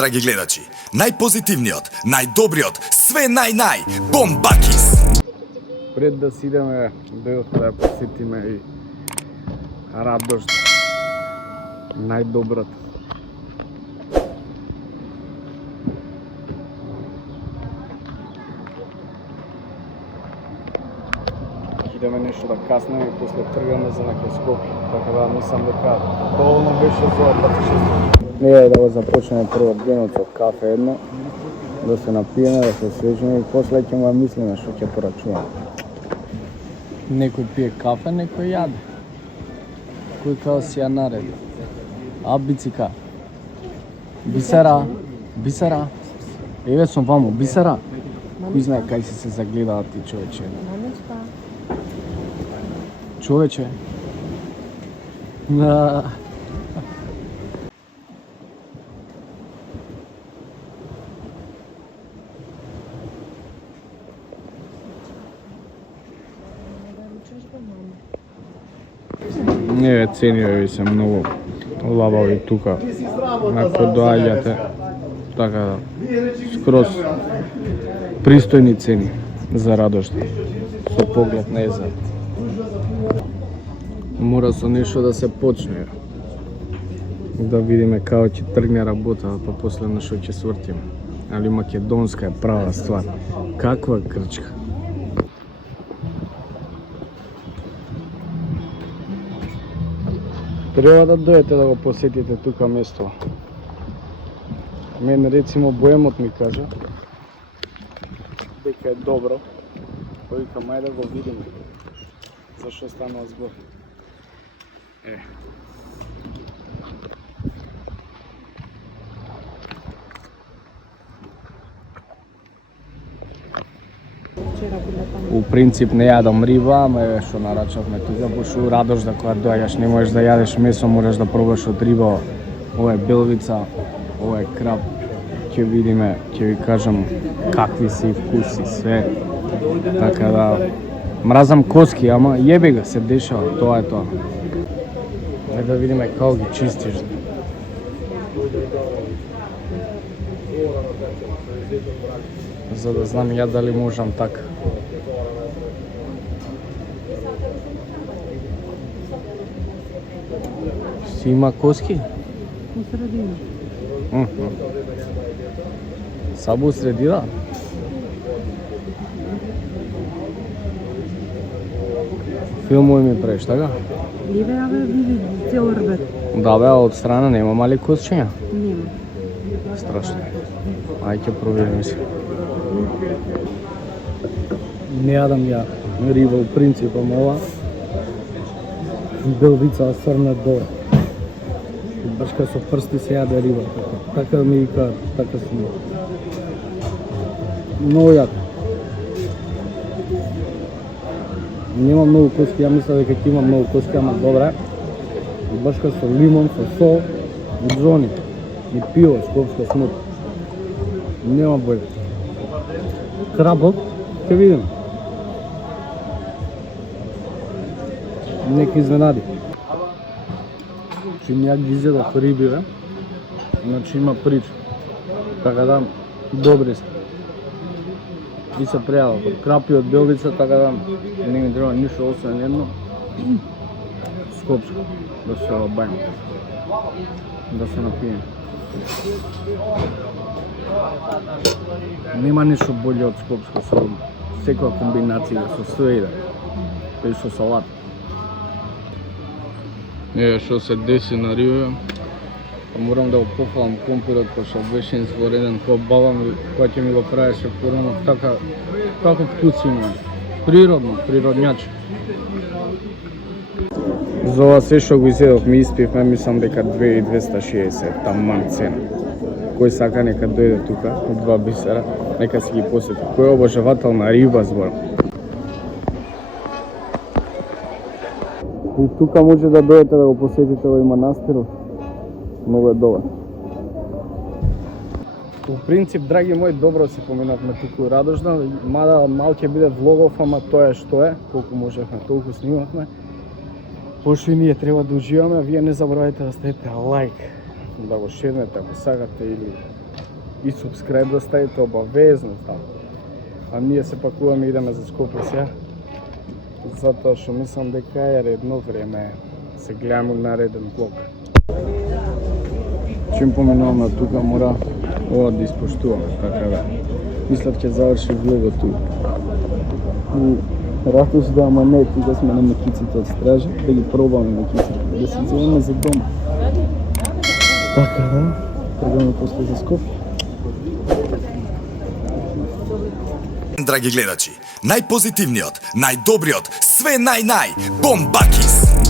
драги гледачи. Најпозитивниот, најдобриот, све нај, Бомбакис! Пред да си идеме, дојдовме да посетиме и Радожд, најдоброт. Идеме нешто да каснеме и после тргаме за некој Скопје, така да мислам дека доволно беше за патишество. Ние да го започнеме прво денот со кафе едно, да се напиеме, да се свежиме и после ќе му мислиме што ќе порачуваме. Некој пие кафе, некој јаде. Кој као си ја нареди. А бицика. Бисера. Еве сум ваму, Бисера. Кој знае кај си се загледала ти, човече. Човече. Да. Не, цени се многу лабави тука. Ако доаѓате, така да, скроз пристојни цени за Радожд, со поглед на езеро. Мора со нешто да се почне. Да видиме како ќе тргне работа, па после на што ќе свртиме. Али македонска е права ствар. Каква крчка? Треба да дојдете да го посетите тука место. Мен рецимо Боемот ми кажа дека е добро. Повикам ајде да го видиме. Зашто станува збор. У принцип не јадам риба, ама што нарачавме тука, пошто у Радожд да кога доаѓаш не можеш да јадеш месо, мораш да пробаш од риба. Ова е белвица, ова е краб. Ќе видиме, ќе ви кажам какви се вкуси, све. Така да мразам коски, ама јебе га се дешава, тоа е тоа. Ајде да видиме како ги чистиш. За да знам ја дали можам така. Си има коски? У средина. Сабо у средина? Филмови ми правиш, така? Ливе, абе, види цел рбет. Да бе, од страна нема мали косчиња? Нема. Страшно. Ај ќе провериме се. Не јадам ја риба у принцип, ама ова белвица срна доле. Баш кај со прсти се јаде риба. Така ми вика, така сме. Многу јако. Нема многу коски, ја мисля дека ќе има многу коски, ама добре. И баш кај со лимон, со сол, и джони, и пиво, скопска смут. Нема бој. Кработ, ќе видим. Неки изненади. Значи ја ги изедов рибиве, значи има прича. Така да, добри се. И се прејава од крапи од белвица, така да не ми треба ништо освен едно. Скопско, да се обајам. Да се напием. Нема ништо болje од скопско со секоја комбинација, со све иде. И со салат. Еве што се деси на Рио. Морам да го пофалам компирот, пошто беше извореден кој баба ми, која ќе ми го правеше порано, така вкус има. Природно, природњаче. За ова се што го изедов ми испивме, мислам дека 2260, таман цена. Кој сака нека дојде тука, од два Бисера, нека си ги посети. Кој е обожавател на риба зборам. И тука може да дојдете да го посетите овој манастирот. Многу е добар. У принцип, драги мои, добро си поминавме туку у Радожна, мада мал ќе биде влогов, ама тоа е што е, колку можевме, толку снимавме. Пошто и ние треба да уживаме, вие не заборавајте да ставите лайк, да го шернете ако сакате или и subscribe да ставите обавезно там. А ние се пакуваме и идеме за Скопје сега. Затоа што мислам дека е редно време се гледаме нареден влог. Чим поменуваме тука мора ова да испоштуваме, така да. Мислам ќе заврши влогот тука. И рахто се да аманети да сме на макиците од стража, да ги пробаме макиците, да се вземаме за дома. Така да, тргаме после за Скопје. Драги гледачи, најпозитивниот, најдобриот, све нај-нај, Бомбаки!